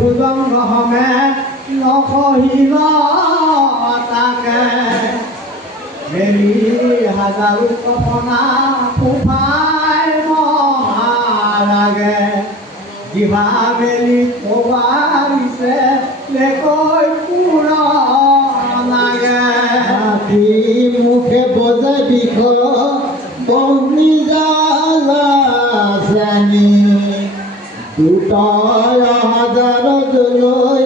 ভুজংগ হমে নকহিল তাকে মেলি হাজাৰো কপনা ফুফাই মহাৰাগে জিভা মেলি কবাৰিছে লেকৈ পুৰা লাগে হাতী মুখে বজাই বিষ বন্দি জালা জানি দুটায় হাজাৰ জলৈ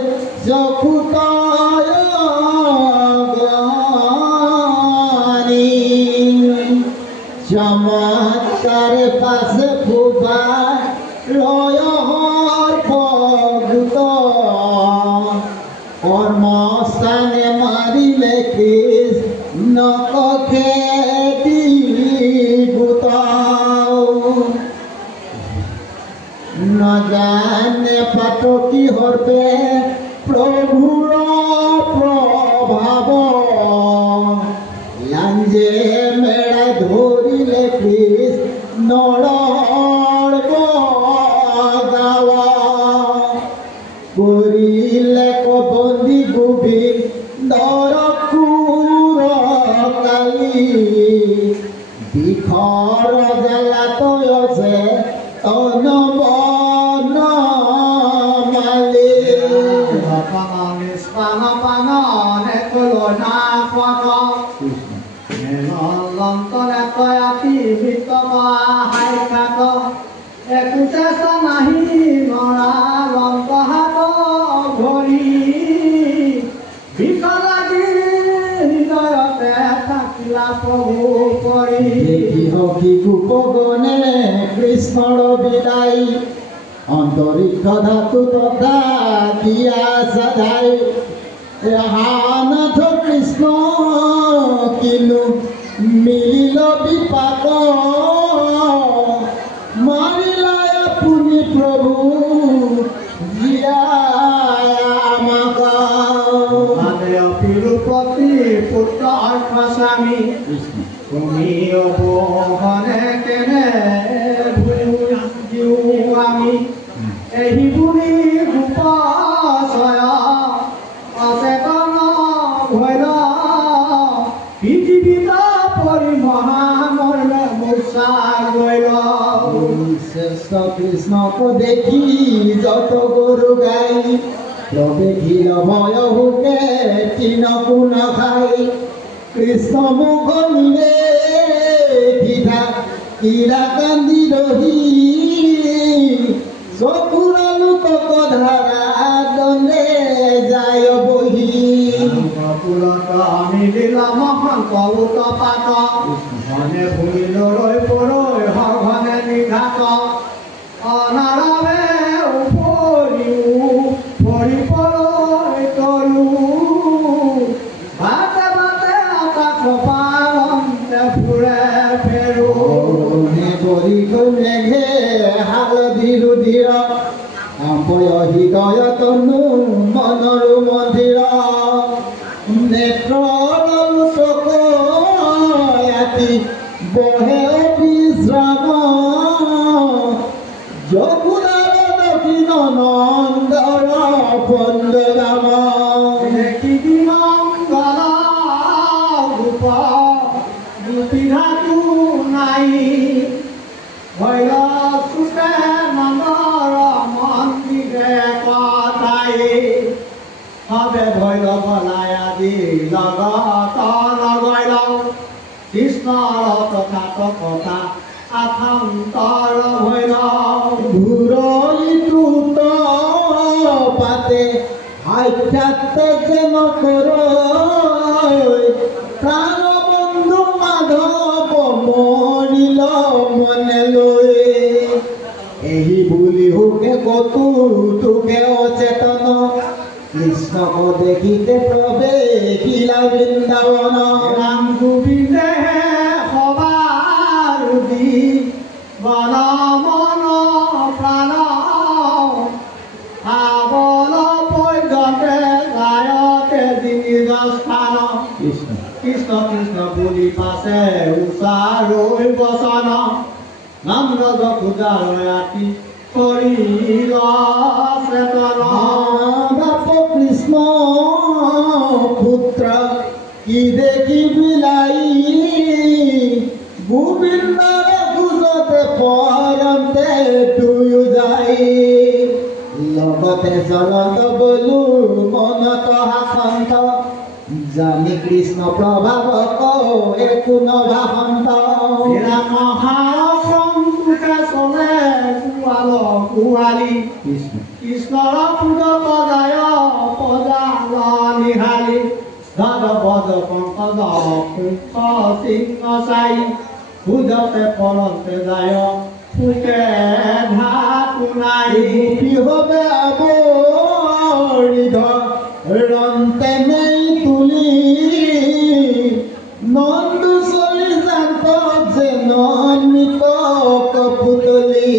চকুতায় গানি চমৎকাৰে পাছে ফুবা ৰয়ৰ পগুত কৰ্মস্থানে মাৰিলে কৃষ নকখে গোট নজানে পাতকি হৰপে প্ৰভুৰ প্ৰভাৱ লাঞ্জে মেৰাই ধৰিলে কৃষ নৰ গাৱ কৰিলে কবন্দী গোবিন্দ দৰকুৰ কালি বিষৰ জেলাতৈ আছে তন বন মালি নিষ্পান পাননে কলনা পদ লন্তনে তয়াতি ভিতম হাইখাত একো চেষ্টা নাহি নৰা লন্ত হাত ঘৰি বিষ লাগি হৃদয়তে থাকিলা প্ৰভু পৰি হকি গোপগণে কৃষ্ণৰ বিদায় অন্তৰিক্ষ ধাতু তথা দিয়া সাধাই নাথ কৃষ্ণ কিনো মিলিল বিপাক মাৰিলা আপুনি প্ৰভু আমাক তিৰুপতি পুত্ৰ অৰ্থস্বামী তুমি অৱহনে কেনে ভুলিও আমি এই বুলি গোপচয় অচেতন ভৈল পৃথিৱীত পৰি মহামৰ্মে মূৰ্ছা গৈল শ্ৰেষ্ঠ কৃষ্ণক দেখি যত গৰু গাই প্ৰৱেশিল ভয় হুকে তিনকো নাখাই কৃষ্ণ মুখ নিৰে সিধা কিৰা কান্দি ৰহি চকুৰ লোকক ধাৰা দণ্ডে যায় বহি পুৰত আমি লীলা মহন্ত উৎপাত ঘনে ভূমিলৈ পৰৈ সঘনে নিঘাত অনাৰৱে উপৰিও ভৰি পৰৈ তৰু বাটে বাটে আকাশ পালন্তে ফুৰে ফেৰো কৰি গৈ মেঘে হালধি ৰুধিৰ অম্বয় হৃদয় তনু মনৰো মন্দিৰ নেত্ৰৰ লোক আতি বহে বিশ্ৰাম যকুৰাৰ দক্ষিণ নন্দৰ পন্দৰাম দেখিবি মংগল গোপ গোপীধাতু নাই ভৈল চুকে নন্দৰ মন্দিৰে কথাই সবে ভৈল বলাই আদি লগত লগৈল কৃষ্ণৰ তথাত কথা আথান্তৰ ভৈল ঘূৰলিটোত পাতে সাক্ষাৎ যেন কৰ প্ৰাণবন্ধু মাধৱ মৰিল মনে লৈ এই বুলি হুকে কতুকে অচেতন কৃষ্ণক দেখিতে প্ৰৱেশিলা বৃন্দাবন ৰাম গোবিন্দে সবাৰ দি বন মন প্ৰাণ আৱল পৰ্যতে গায়তে নিজ স্থান কৃষ্ণ কৃষ্ণ কৃষ্ণ বুলি পাছে উচ্চাৰৈ বচন নম্ৰ যশোদাৰ ৰাতি কৰিল চেতন বাপ কৃষ্ণ পুত্ৰ কি দেখি বিলাই গোবিন্দৰ খোজতে পৰন্তে তুয়ো যাই লগতে চলন্ত বলো মনত হাসন্ত জানি কৃষ্ণ প্ৰভাৱক একো নভাসন্ত মহাসন্তোষে চলে গোৱাল গোহালি কৃষ্ণৰ পূজক যায় পজাল নিহালি ধনপদ পংকজ পুষ্প সিংহ চাই পূজতে পৰন্তে যায় ফুকে ধাতু নাই হবে আবৰিধ ৰন্তে নেই তুলি নন্দু চলি যান্ত যেন মৃতক পুতলি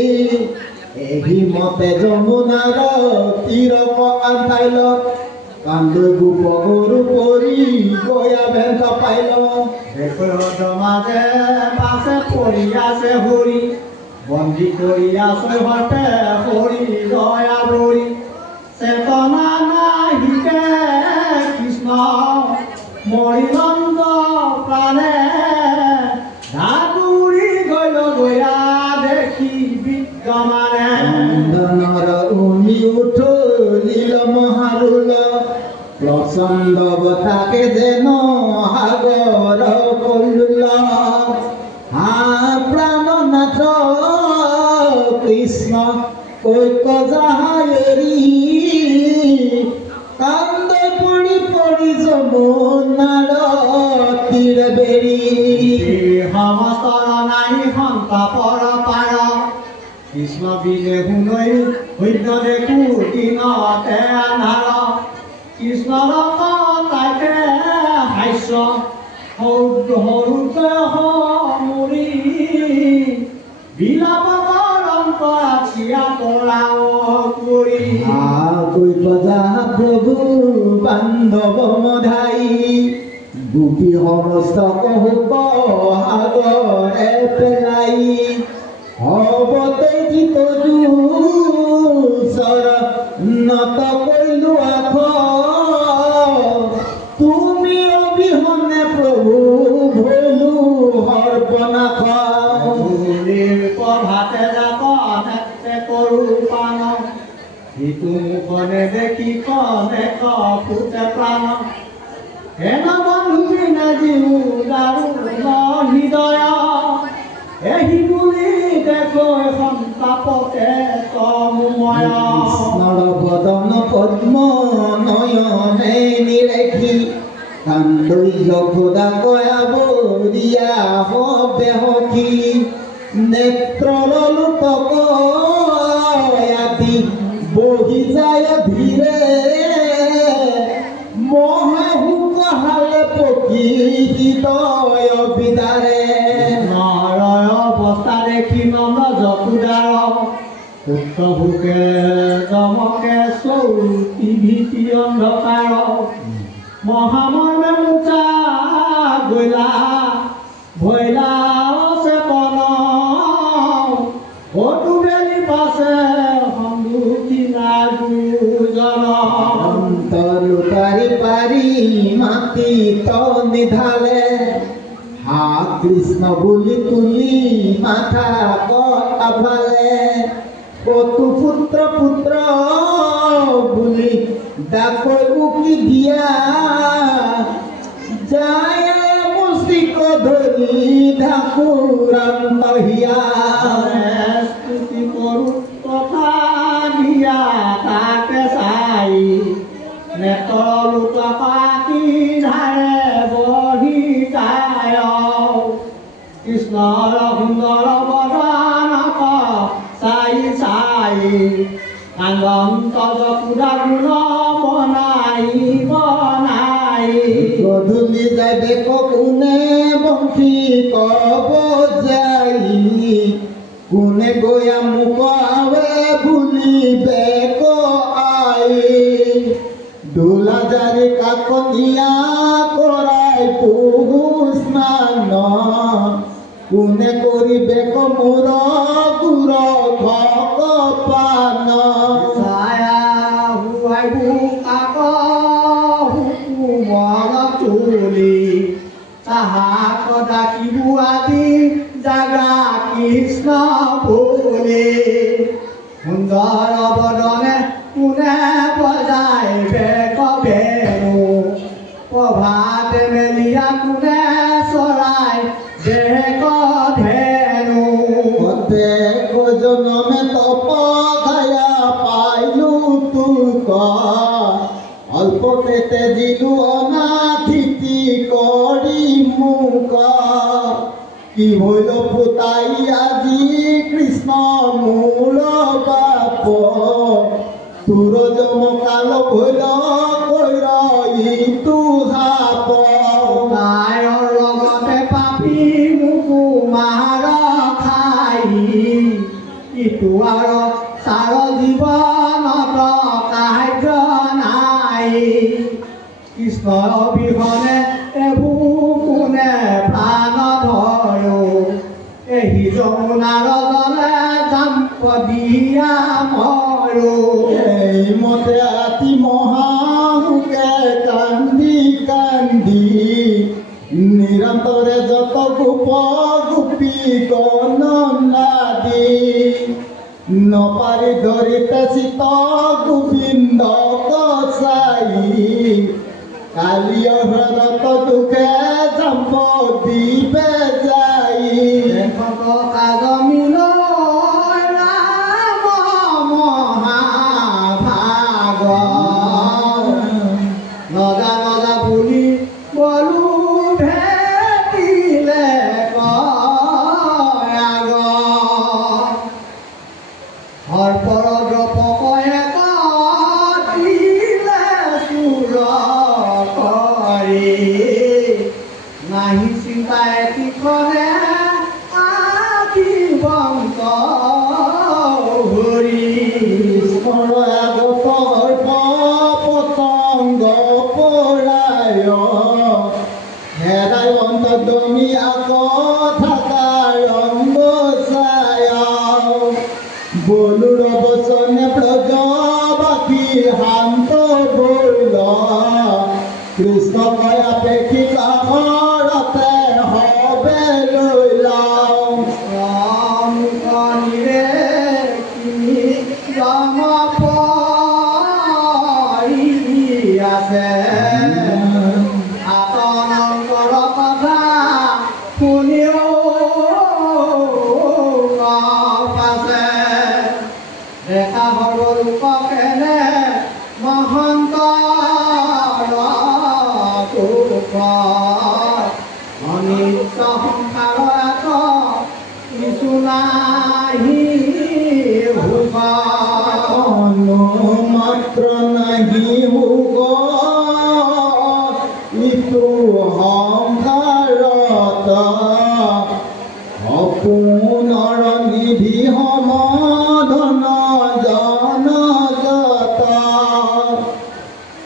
এহি মতে যমুনাৰ তীৰক আন্ধাইল কান্দৈ গোপ গৰু পৰি গয়া ভেন্ত পাইল মাজে পাছে পৰি আছে হৰি বন্দী কৰি আছে হতে হৰি দয়া বৰি চেতনা নাহিকে কৃষ্ণ মৰিলন্দ প্ৰাণে ধাতুৰি গল গয়া দেখি বিদ্যমানে নন্দনৰ উমি উঠলিল মহাৰুল প্ৰচণ্ড বতাকে যেন সাগৰ কল্লোল প্ৰাণনাথ কৃষ্ণ ঐক্য যাহাৰী কান্দে পৰি পৰি যমুনাৰ তীৰ বেৰি সমস্তৰ নাই সন্তাপৰ পাৰ কৃষ্ণ বিনে শুনৈ শূন্য দেখো দিনতে আন্ধাৰ কৃষ্ণৰ তাকে হাস্য সৰুতে সমৰি বিলাপ অন্তৰাক্ষিয়া কৰাও কৰি কৈকজা প্ৰভু বান্ধৱ মধাই গোপী সমস্ত কহুব সাগৰে পেলাই হবতে জিত জুচৰ নত কৰিলো আখ তুমি অবিহনে প্ৰভু ভলো সৰ্বনাশ প্ৰভাতে যাব নেত্ৰে কৰো পান সিটো মুখনে দেখি কনে ফুটে প্ৰাণ হেন বন্ধু বিনে জীৱ দাৰুণ হৃদয় এহি বুলি দেখো সন্তাপতে তমুময় কৃষ্ণৰ বদন পদ্ম নয়নে নিৰেখি কান্দৈ যশোদা কয়া বৰিয়া হবে সখী নেত্ৰৰ লোটক আদি বহি যায় ধীৰে মহাহুক হালে পকি হৃদয় বিদাৰে নৰয় অৱস্থা দেখি নন্দ যশোদাৰ পুত্ৰ ভোকে জমকে চৌতি ভীতি অন্ধকাৰ মহামৰ্মে মোচা গৈলা ভৈলা চেতন ভটু বেলি পাছে সন্মুখী নাগুজন লুটাৰি পাৰি মাতি ত নিধালে হা কৃষ্ণ বুলি তুলি মাথা আভালে কতু পুত্ৰ পুত্ৰ বুলি ডাকৈ উকি দিয়া যায় মুষ্টিক ধৰি ঢাকুৰান্ত হিয়া স্তুতি কৰো কথা দিয়া তাকে চাই নেতৰ লোক পাতি ধাৰে বহি যায় কৃষ্ণৰ সুন্দৰ বদনক চাই চাই কান্দন্ত যশোদা গুণ বনাই বনাই গধূলি যায় বেক কোনে বংশী কব যাই কোনে গয়া মুখ আৱে ভুলি বেক আই দোলা জাৰি কাকনিয়া কৰাই পুহু স্নান কোনে কৰিবে মোৰ গুৰ ভগৱান ছায়া হুৱাই বুকাক হুকুমৰ তুলি তাহাক ডাকিব আজি জাগা কৃষ্ণ বুলি সুন্দৰ বদনে কোনে বজাই বেক বেণু প্ৰভাতে মেলিয়া কোনে চৰাই দেক ধেনু জনমে তপ খায়া পাইলো তোক অল্পতে দিলো অনাথিতি কৰি মোক কি হইল পুতাই আজি কৃষ্ণ মূল বাপ তোৰ জমকাল হইল কৈৰ ইটো সাপ নায়ৰ লগতে পাপি মোকো মাৰ খাই ইটো আৰু চাৰ জীৱনত কাৰ্য নাই কৃষ্ণ অবিহনে এইবোৰ কোনে প্ৰাণ ধৰো এই যমুনাৰ জলে জাম্প দিয়া মৰো এই মতে আতি মহামুখে কান্দি কান্দি নিৰন্তৰে যত গোপ গোপী গণনাদি নপাৰি ধৰিতে চিত গোবিন্দ কচাই কালিয় হ্ৰদত দুখে জাম্প দিবে যাই কাজ মিল ৰাম মহাভাগ নজা নজা বুলি বলো ভেটিলে কয়াগ হৰপৰ দ্ৰপকয়ে দিলে চুৰ কৰি নাহি চিন্তা এটিখনে বংশ হৰি কৃষ্ণৰ আগত পতংগ পৰায় হেৰাই অন্তদমী আক থাকাৰ অংগ চায় বলুৰ বচনে ব্ৰজবাসী শান্ত বৈল কৃষ্ণ কয় আপেক্ষী কাষৰতে হবে লৈ লওঁ মুখনিৰে কিনি জম পৰি আছে আতনন্তৰ কথা শুনিও পাছে দেখা সৰ্বলোককেনে মহন্ত অনিত্য সংসাৰত কিছু নাহি ভোগ মাত্ৰ নাহি ভোগ ইটো সংসাৰত অপুনৰ নিধি সমাধন জনজত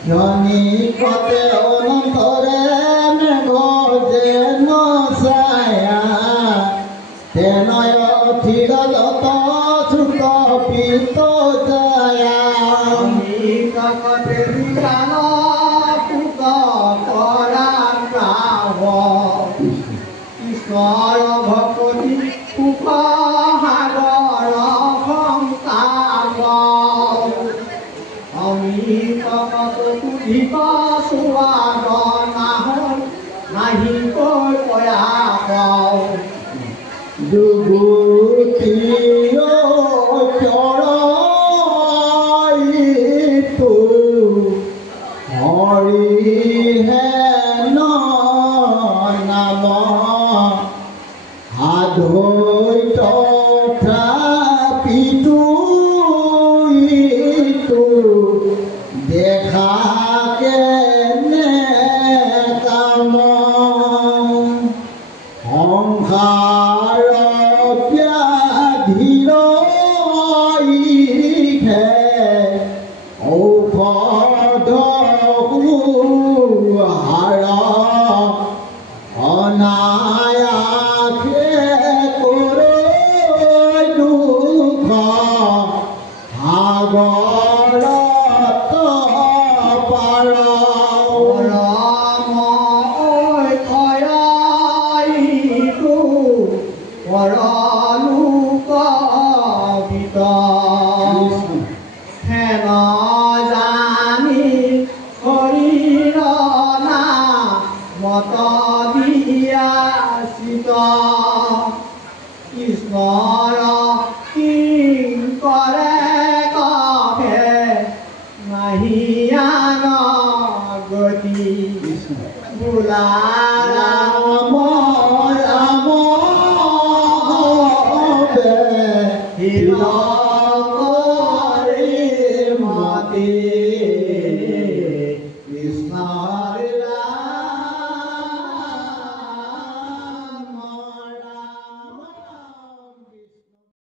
ক্ষণিকতে অনন্তৰে মেঘ যেন ছায়া তেনয় অথিৰত চুত পিত যায় নিকটে বিকাল পুত কৰা গাৱ কৃষ্ণৰ ভকতি সুখ সাগৰ সংসাৰ অমিতকত সুধিব সোৱাদ নাহি কৈ কয়া পাওঁ যুগুতীয় চৰাইটো হৰিহে নাম আধৈত তথাপিতো ইটো দেখা কেনে কাম ৰ